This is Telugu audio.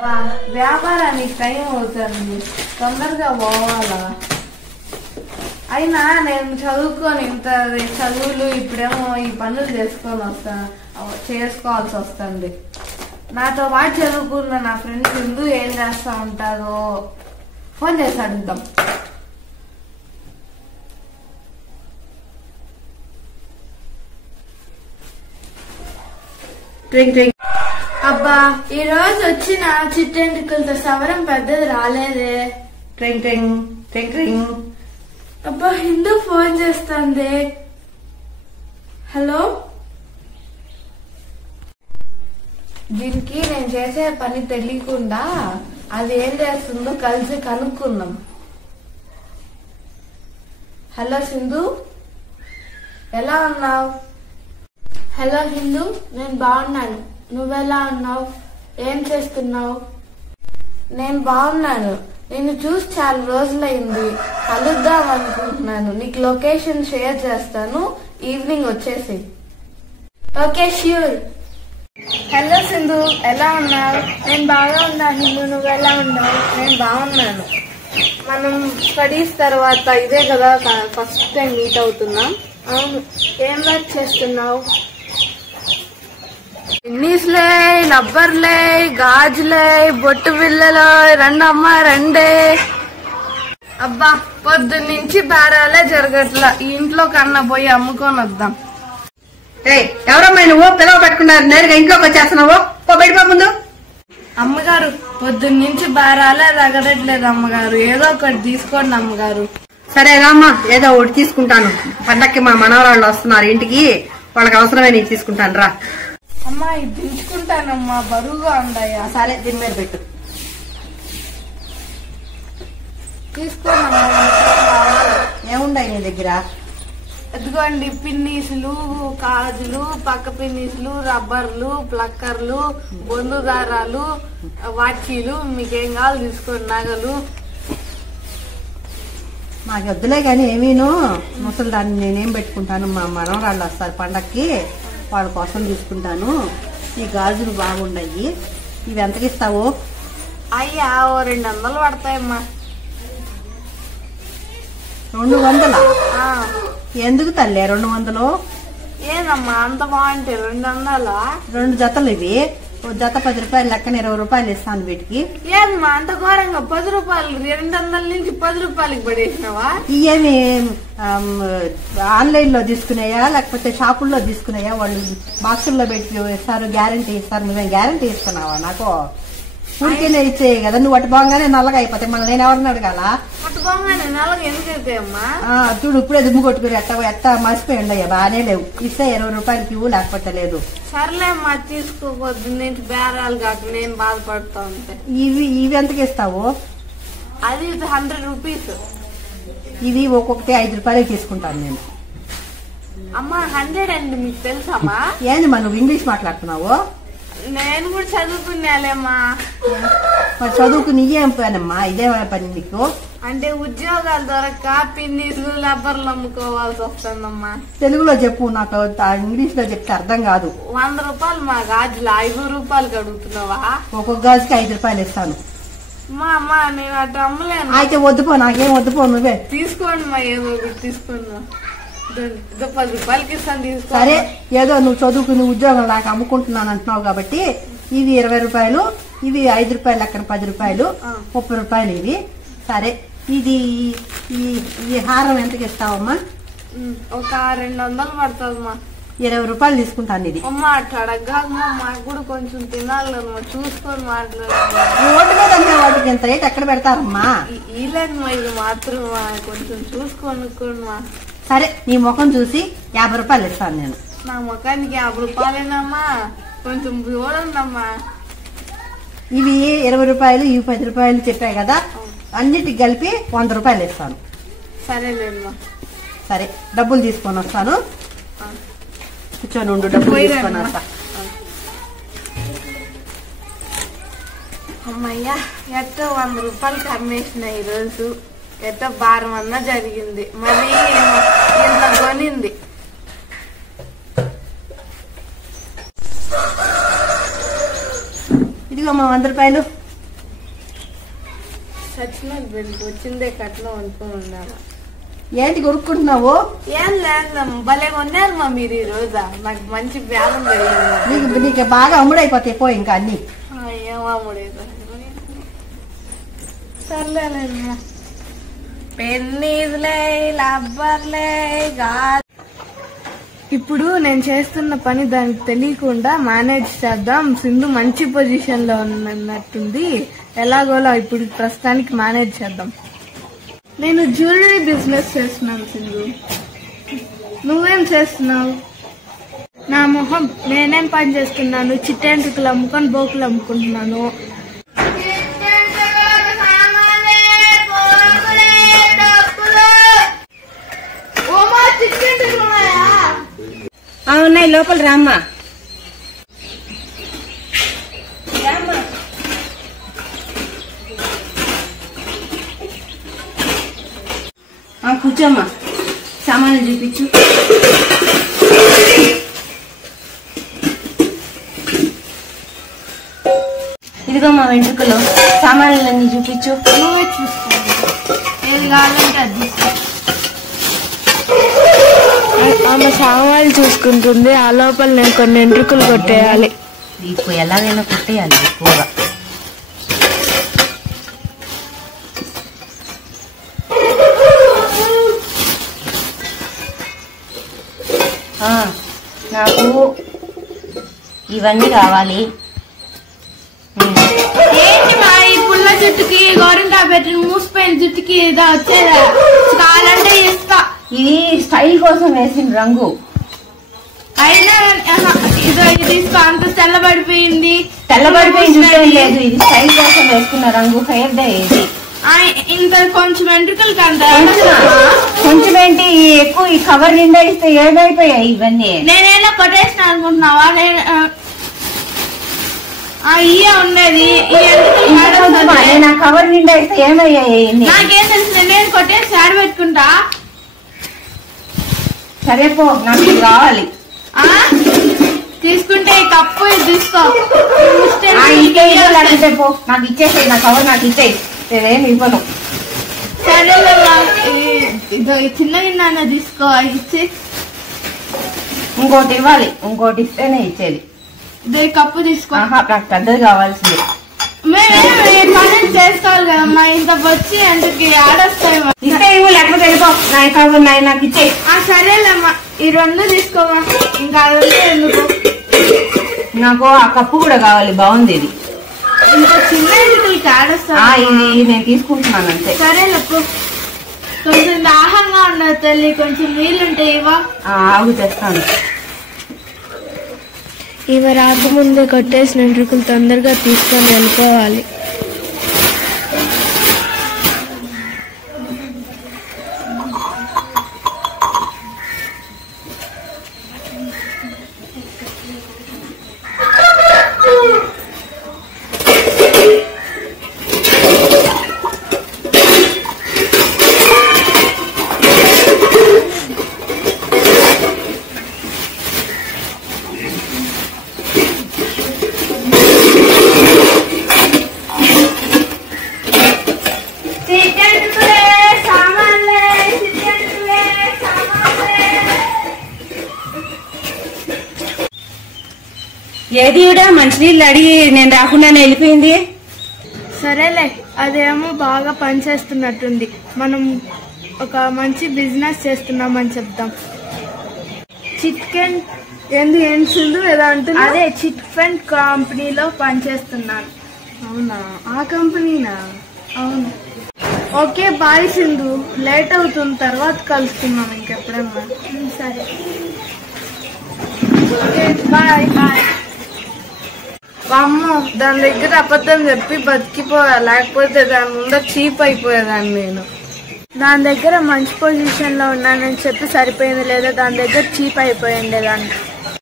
వ్యాపారానికి టైం అవుతుంది, తొందరగా పోవాలా. అయినా నేను చదువుకొని ఇంత చదువులు ఇప్పుడేమో ఈ పనులు చేసుకోవాల్సి వస్తుంది. నాతో పాటు చదువుకున్న నా ఫ్రెండ్స్ ముందు ఏం చేస్తా ఉంటారో ఫోన్ చేసి అడుగుదాం. అబ్బా, ఈ రోజు వచ్చిన చిట్టెంటుకలతో సవరం పెద్దది రాలేదే. ట్రింగ్ ట్రింగ్ ట్రింగ్ ట్రింగ్. అబ్బా, హిందూ ఫోన్ చేస్తుంది. హలో. దీనికి నేను చేసే పని తెలియకుండా అది ఏం చేస్తుందో కలిసి కనుక్కుందాం. హలో సింధు, ఎలా ఉన్నావు? హలో హిందూ, నేను బాగున్నాను. నువ్వెలా ఉన్నావు? ఏం చేస్తున్నావు? నేను బాగున్నాను. నిన్ను చూసి చాలా రోజులైంది, కలుద్దాం అనుకుంటున్నాను. నీకు లొకేషన్ షేర్ చేస్తాను, ఈవినింగ్ వచ్చేసి. Okay, sure. హలో సింధు, ఎలా ఉన్నావు? నేను బాగా ఉన్నా హిందూ, నువ్వెలా ఉన్నావు? నేను బాగున్నాను. మనం స్టడీస్ తర్వాత ఇదే కదా ఫస్ట్ టైం మీట్ అవుతున్నాం. అవును. ఏం వర్క్ చేస్తున్నావు? పిన్నీస్లే, రబ్బర్లే, గాజులే, బొట్టు బిళ్ళలో రండమ్మా రండే. అబ్బా, పొద్దున్నుంచి బేరాలే జరగట్లా. ఈ ఇంట్లో కన్నా పోయి అమ్ముకొని వద్దాం. ఎవరమ్మా నువ్వు? పిలవ పెట్టుకున్నారు, నేరుగా ఇంట్లోకి వచ్చేస్తున్నావు. బయట ముందు. అమ్మగారు, పొద్దున్నుంచి బేరాలే తగలట్లేదు అమ్మగారు, ఏదో ఒకటి తీసుకోండి అమ్మగారు. సరేనమ్మా, ఏదో ఒకటి తీసుకుంటాను. పండక్కి మా మనవరాళ్ళు వస్తున్నారు ఇంటికి, వాళ్ళకి అవసరమే నేను తీసుకుంటాను రా. అమ్మా, ఇది దించుకుంటానమ్మా, బరువుగా ఉన్నాయా? సరే, దీని మీద పెట్టు. తీసుకోండి. ఏముండాయి నీ దగ్గర? ఎదుగోండి, పిన్నీసులు, గాజులు, పక్క పిన్నీసులు, రబ్బర్లు, ప్లక్కర్లు, బొందు దారాలు, వాచీలు, మీకేం కావాలి తీసుకోండి. నగలు మాకు వద్దులే గాని ఏమీను. ముసలి దాన్ని నేనేం పెట్టుకుంటాను, మా మనవరాళ్ళు వస్తారు పండక్కి, వాళ్ళ కోసం తీసుకుంటాను. ఈ గాజులు బాగుండయి. ఇవి ఎంతకి ఇస్తావు? అయ్యా, ఓ 200 పడతాయమ్మా. 200? ఎందుకు తల్లి 200? ఏదమ్మా అంత బాగుంటే 200? 2 జతలు ఇవి. జత 10 రూపాయలు లెక్కన 20 రూపాయలు ఇస్తాను వీటికి. ఏదమ్మా అంత ఘోరంగా 10 రూపాయలు, 200 నుంచి 10 రూపాయలకి పడేసినావా? ఇవేమి ఆన్లైన్ లో తీసుకున్నాయా లేకపోతే షాపుల్లో తీసుకున్నాయా? వాళ్ళు బాక్సుల్లో పెట్టి ఇస్తారు, గ్యారంటీ ఇస్తారు. నువ్వే గ్యారంటీ ఇస్తున్నావా నాకు? ఊరికేనే ఇచ్చేయి కదా. నువ్వు అటు బాగానే నల్లగా అయిపోతాయి, మళ్ళీ నేను ఎవరిని అడగాల? అటు బాగానే నల్లగా ఎందుకు అవుతాయమ్మా? చూడు, ఇప్పుడే దుమ్ము కొట్టుకుని ఎట్ట మర్చిపోయి అయ్యా. బాగానే లేవు. ఇస్తే 20 రూపాయలకి ఇవ్వు, లేకపోతే లేదు. సర్లేమ్మా, తీసుకోవద్దు. నేను బేరాలు కాక నేను బాధపడుతా ఉంటా. ఇవి ఎంతకి ఇస్తావు? అది 100 రూపీస్. ఇవి ఒక్కొక్కటి 5 రూపాయలకి తీసుకుంటాను నేను. అమ్మా, 100 అండి, మీకు తెలుసమ్మా? ఏంది నువ్వు ఇంగ్లీష్ మాట్లాడుతున్నావు? నేను కూడా చదువుకున్నాలేమ్మా. మరి చదువుకు నీయేం పనమ్మా? ఇదే పని నీకు? అంటే ఉద్యోగాలు దొరక్క పిన్నీసులు, రబ్బర్లు అమ్ముకోవాల్సి వస్తుందమ్మా. తెలుగులో చెప్పు, నాకు ఇంగ్లీష్ లో చెప్తే అర్థం కాదు. 100 రూపాయలు మా గాజులు 5 రూపాయలకి అడుగుతున్నావా? ఒక్కొక్క గాజుకి 5 రూపాయలు ఇస్తాను. అమ్మా, నేను అటు అమ్మలేను. అయితే వద్దుపో, నాకేం వద్దుపో, నువ్వే తీసుకోండి మా, ఏదో ఒకటి తీసుకోండి. 10 రూపాయలకి ఇస్తాను, తీసుకో. సరే, ఏదో నువ్వు చదువుకుని ఉద్యోగం నాకు అమ్ముకుంటున్నాను అంటున్నావు కాబట్టి ఇవి 20 రూపాయలు, ఇవి 5 రూపాయలు, అక్కడ 10 రూపాయలు, 30 రూపాయలు ఇవి. సరే, ఇది ఈ హారం ఎంతకి ఇస్తావమ్మా? ఒక 200 పడుతుందమ్మా. 20 రూపాయలు తీసుకుంటాను ఇది. అమ్మా, అట్లా అడగమ్మా, మాకు కూడా కొంచెం తినాలి కదమ్మా, చూసుకొని మాట్లాడు. రోడ్డు మీద అమ్మే వాటికి ఎంత రేట్ ఎక్కడ పెడతారమ్మా? ఇలాంటి ఇది మాత్రం కొంచెం చూసుకొనుకోండి. సరే, నీ ముఖం చూసి 50 రూపాయలు ఇస్తాను నేను. నా ముఖానికి 50 రూపాయలేనమ్మా, కొంచెం చూడండమ్మా. ఇవి 20 రూపాయలు, ఇవి 10 రూపాయలు చెప్పాయి కదా, అన్నిటికి కలిపి 100 రూపాయలు ఇస్తాను. సరేలేమ్మా. సరే, డబ్బులు తీసుకొని వస్తాను. కూర్చొని ఉండు, డబ్బులు తీసుకొని వస్తా. అమ్మయ్యా, ఎట్టో 100 రూపాయలకి అమ్మేసిన ఈరోజు. ఎట్టో భారం అన్నా జరిగింది. మరి ఇంత కొనింది. ఇదిగో మా 100 రూపాయలు. చచ్చినది బెల్ట్ వచ్చిందే కట్నం అనుకున్నాను. ఏంటి కొనుక్కుంటున్నావు? ఏం లేదు భలే కొన్నారు మా మీరు ఈ రోజా. నాకు మంచి బ్యాలం పెరిగింది. నీకు బాగా అమ్ముడైపోతాయి పో ఇంకా అన్ని. ఏం అమ్ముడైతే సర్లేమ్మా. పెన్నీదులే రబ్బర్లే కాదు. ఇప్పుడు నేను చేస్తున్న పని దానికి తెలియకుండా మేనేజ్ చేద్దాం. సింధు మంచి పొజిషన్ లో ఉన్నట్టుంది. ఎలాగోలా ఇప్పుడు ప్రస్తుతానికి మేనేజ్ చేద్దాం. నేను జ్యువెలరీ బిజినెస్ చేస్తున్నాను సింధు. నువ్వేం చేస్తున్నావు? నా మొహం, నేనేం పని చేస్తున్నాను? చిట్టెంటుకలు అమ్ముకొని బోకులు అమ్ముకుంటున్నాను. ఉన్నాయి లోపల రామ్మా. కూర్చోమ్మా, సామాన్లు చూపించు. ఇదిగో మా వెంట్రుకలు, సామాన్లన్నీ చూపించు. నువ్వే చూసుకో, ఏది కావాలంటే అది తీసుకో. ఆమె సామాన్లు చూసుకుంటుంది. ఆ లోపల నేను కొన్ని ఎంట్రుకలు కొట్టేయాలి. ఇప్పుడు ఎలాగైనా కొట్టేయాలి ఎక్కువగా. నాకు ఇవన్నీ కావాలి. ఏంటి మా ఈ పుల్ల జుట్టుకి గోరింటా పెట్టిన మూసిపోయిన జుట్టుకి ఇదా వచ్చేదా? కావాలంటే ఇస్తా. ఇది స్టైల్ కోసం వేసిన రంగు. అయినా ఇదో ఇది తీసుకో. అంత తెల్లబడిపోయింది. తెల్లబడిపోయింది లేదు, ఇది స్టైల్ కోసం వేసుకున్న రంగు. హెయిర్ డే ఇది. ఇంత కొంచెం వెంట్రుకలు కంట కొంచెం ఏంటి ఎక్కువ. ఈ కవర్ నిండా ఇస్తే ఏమైపోయాయి ఇవన్నీ? నేనేలా కొట్టేసిన అనుకుంటున్నావా? ఇయే ఉండేది. నా కవర్ నిండా ఇస్తే ఏమయ్యాయి? నాకేం తెలుసు, నేను కొట్టేసి ఆడ పెట్టుకుంటా. సరే పో, నాకు ఇది కావాలి. తీసుకుంటే ఈ కప్పు ఇది తీసుకో. అడిగితే పో, నాకు ఇచ్చేసేయి. నా కవర్ నాకు ఇచ్చేయి, నేనేమి ఇవ్వను. సరే ఇదో చిన్న గిన్నె తీసుకో, అది ఇచ్చి. ఇంకోటి ఇవ్వాలి, ఇంకోటి ఇస్తేనే ఇచ్చేది. ఇదో కప్పు తీసుకో. నాకు పెద్దది కావాల్సింది. మేమే పని చేసుకోవాలి కదమ్మా. ఇంత వచ్చి అందుకు ఆడొస్తాయి. ఇస్తే ఇవ్వు, లేకపోతే వెళ్ళిపో. నా కవర్ నాకు ఇచ్చేయి. సరేలేమ్మా, ఈ రెండు తీసుకోమా. ఇంకా అది ఎందుకు? నాకు ఆ కప్పు కూడా కావాలి, బాగుంది ఇది. ఇంకా చిన్న ఇంటికి ఆడొస్తా. ఇది నేను తీసుకుంటున్నాను అంతే. సరేలేపు, కొంచెం దాహంగా ఉండదు తల్లి, కొంచెం నీళ్ళుంటే ఇవా. ఆగు తెస్తాను. ఇవి రాకముందే కొట్టేసిన వెంట్రుకలు తొందరగా తీసుకొని వెళ్ళిపోవాలి. ఏది మంచినీళ్ళు అడిగి నేను రాకుండానే వెళ్ళిపోయింది. సరేలే, అదేమో బాగా పనిచేస్తున్నట్టుంది. మనం ఒక మంచి బిజినెస్ చేస్తున్నామని చెప్దాం. చికెన్ ఏం సింధు ఏదో అంటున్నా? అదే చిట్ ఫండ్ కంపెనీలో పనిచేస్తున్నాను. అవునా? ఆ కంపెనీనా? అవును. ఓకే బాయ్ సింధు, లేట్ అవుతుంది, తర్వాత కలుసుకుందాం ఇంకెప్పుడన్నా. సరే బాయ్ బాయ్. అమ్మో, దాని దగ్గర అబద్ధం చెప్పి బతికిపోయా, లేకపోతే దాని ముందర చీప్ అయిపోయేదాన్ని నేను. దాని దగ్గర మంచి పొజిషన్ లో ఉన్నానని చెప్పి సరిపోయింది, లేదా దాని దగ్గర చీప్ అయిపోయింది దాన్ని.